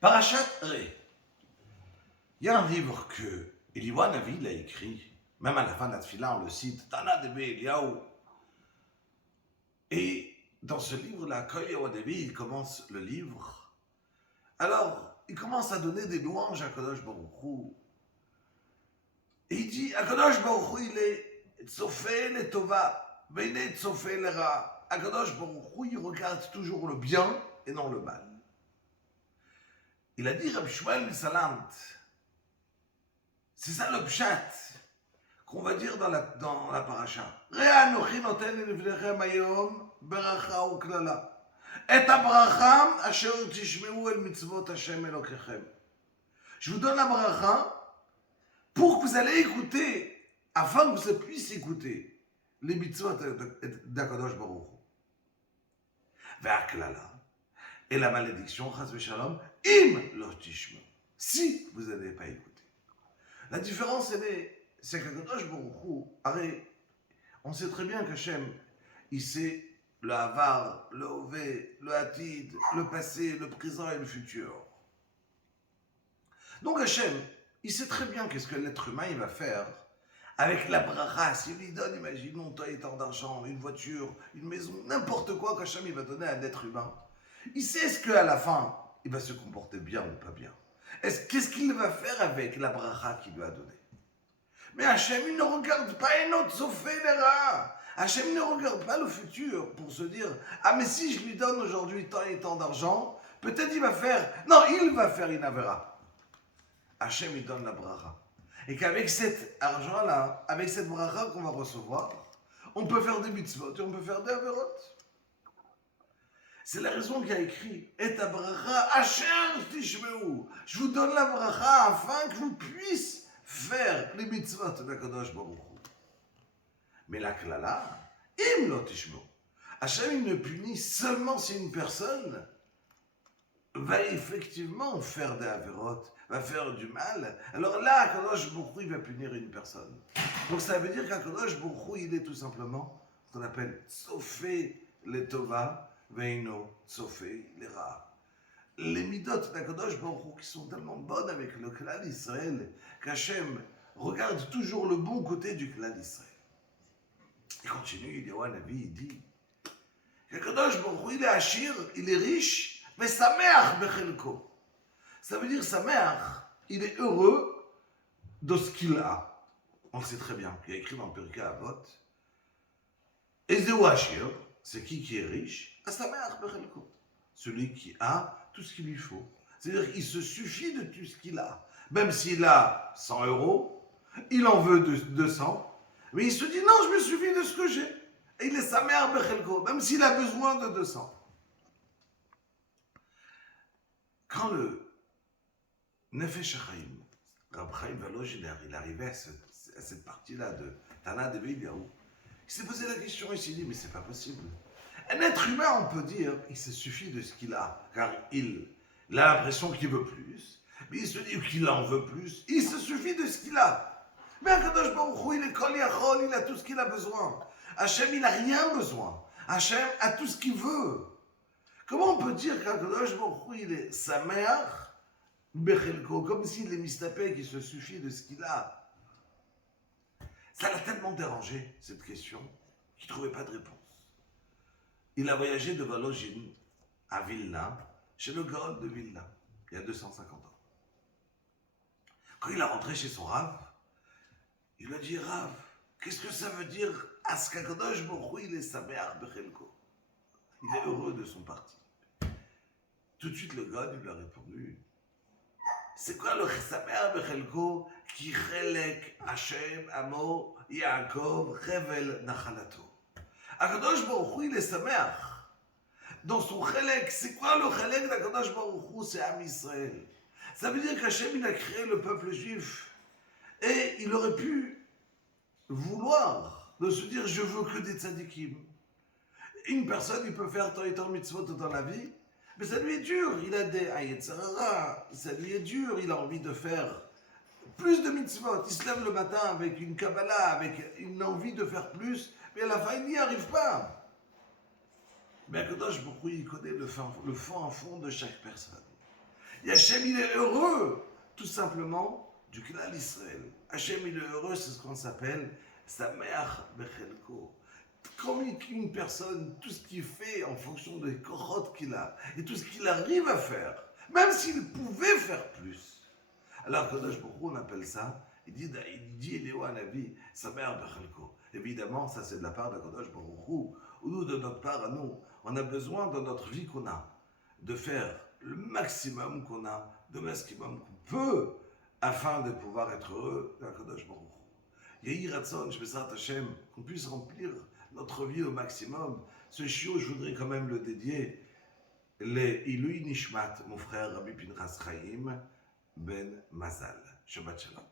Parashat Ré. Il y a un livre que Eliyahu Navi a écrit, même à la fin de la Tfila, on le cite, Tana de Eliyahu. Et dans ce livre-là, quand Eliyahu Navi il commence le livre, alors il commence à donner des louanges à Kadosh Baruch Hu. Et il dit, Kadosh Baruch Hu, il est Tzofé le Tova, Veine Tzofé le Ra. Kadosh Baruch Hu, il regarde toujours le bien et non le mal. Il a dit Rabbi Shmuel Misalant, c'est ça le pshat qu'on va dire dans la paracha. Rea nochi noten lefnechem hayom beracha uklala. Et abraham asher tishmeu el mitzvot Hashem Elokechem. Je vous donne la bracha pour que vous allez écouter, afin que vous puissiez écouter les mitzvot d'Akadosh Baruch Hu. Ve'aklala. Et la malédiction, chas v'shalom, im lo tishmeu. Si vous n'allez pas écouter. La différence, c'est qu'Akadosh Baruch Hu, on sait très bien qu'Hachem, il sait le Havar, le Hové, le Hatid, le passé, le présent et le futur. Donc Hachem, il sait très bien qu'est-ce que l'être humain il va faire avec la bracha. S'il lui donne, imaginons, tant d'argent, une voiture, une maison, n'importe quoi qu'Hachem il va donner à un être humain. Il sait ce qu'à la fin, il va se comporter bien ou pas bien. Qu'est-ce qu'il va faire avec la bracha qu'il lui a donnée? Mais Hachem, il ne regarde pas un autre Tzofé le Ra. Hachem ne regarde pas le futur pour se dire, ah mais si je lui donne aujourd'hui tant et tant d'argent, peut-être il va faire, non, il va faire une avera. Hachem, il donne la bracha. Et qu'avec cet argent-là, avec cette bracha qu'on va recevoir, on peut faire des mitzvot et on peut faire des averot. C'est la raison qu'il a écrit, et ta bracha, Asher tishmeu. Je vous donne la bracha afin que vous puissiez faire les mitzvot d'Akadosh Baruch Hu. Mais la klala, im lo tishmeu. Hachem, il ne punit seulement si une personne va effectivement faire des averot, va faire du mal. Alors là, Akadosh Baruch Hu, il va punir une personne. Donc ça veut dire qu'Akadosh Baruch Hu, il est tout simplement ce qu'on appelle Tzofé le Tova, Veino Tzofé le Ra. Les midot d'Akadosh Baruch Hu qui sont tellement bonnes avec le clan d'Israël qu'Hachem regarde toujours le bon côté du clan d'Israël. Il continue, Eliyahu Navi, il dit qu'Akadosh Baruch Hu, il est Achir, il est riche, mais Sameach bechelko. Ça veut dire Sameach, il est heureux de ce qu'il a. On le sait très bien, il y a écrit dans le Pirkei Avot. Et Zéou Achir, c'est qui est riche? Sameach bechelko. Celui qui a tout ce qu'il lui faut. C'est-à-dire qu'il se suffit de tout ce qu'il a. Même s'il a 100 euros, il en veut 200, mais il se dit non, je me suffis de ce que j'ai. Et il est sa mère bechelko, même s'il a besoin de 200. Quand le Nefesh HaChaim, Rab Chaim Volozhin, il arrivait à cette partie-là de Tana de Eliyahu, il s'est posé la question et il s'est dit mais c'est pas possible. Un être humain, on peut dire, il se suffit de ce qu'il a, car il a l'impression qu'il veut plus, mais il se dit qu'il en veut plus, il se suffit de ce qu'il a. Mais Akadosh Baruch Hu, il est Kol Yachol, il a tout ce qu'il a besoin. Hachem, il n'a rien besoin. Hachem a tout ce qu'il veut. Comment on peut dire qu'Akadosh Baruch Hu, il est Sameach Bechelko, comme s'il est mistapé, qu'il se suffit de ce qu'il a? Ça l'a tellement dérangé, cette question, qu'il ne trouvait pas de réponse. Il a voyagé de Volozhin à Vilna, chez le Gaon de Vilna, il y a 250 ans. Quand il est rentré chez son Rav, il lui a dit, Rav, qu'est-ce que ça veut dire Askakadosh Baruch Hu, il est Sameach Bechelko? Il est heureux de son parti. Tout de suite, le Gaon, il lui a répondu, c'est quoi le Sameach Bechelko qui chelek Hashem, Amo, Yaakov, Revel, Nachalato? Akadosh Baruch Hu, il est Sameach. Dans son chelek, c'est quoi le chelek d'Akadosh Baruch Hu? C'est Am Israël. Ça veut dire qu'Hachem, il a créé le peuple juif. Et il aurait pu vouloir de se dire, je veux que des tzadikim. Une personne, il peut faire tant et tant mitzvot dans la vie, mais ça lui est dur. Il a des ayetzara, ça lui est dur. Il a envie de faire plus de mitzvot. Il se lève le matin avec une Kabbalah, avec une envie de faire plus, mais à la fin, il n'y arrive pas. Mais Akadosh Baruch Hu, il connaît le fond en fond de chaque personne. Et Hachem, il est heureux, tout simplement, du Klal Israël. Hachem, il est heureux, c'est ce qu'on s'appelle Sameach Bechelko. Comme une personne, tout ce qu'il fait en fonction des korotes qu'il a, et tout ce qu'il arrive à faire, même s'il pouvait faire plus. Alors, Kodesh Baruch Hu, on appelle ça, il dit Eléo à la vie, Sameach Bechelko. Évidemment, ça c'est de la part de Kodesh Baruch Hu, ou nous, de notre part à nous, on a besoin dans notre vie qu'on a, de faire le maximum qu'on a, le maximum qu'on peut, afin de pouvoir être heureux dans Kodesh Baruch Hu. Yehi Ratzon, Shbezrat Hashem, qu'on puisse remplir notre vie au maximum. Ce chiot, je voudrais quand même le dédier, les Ilui Nishmat, mon frère Rabbi Pinchas Chaim Ben Mazal. Shabbat Shalom.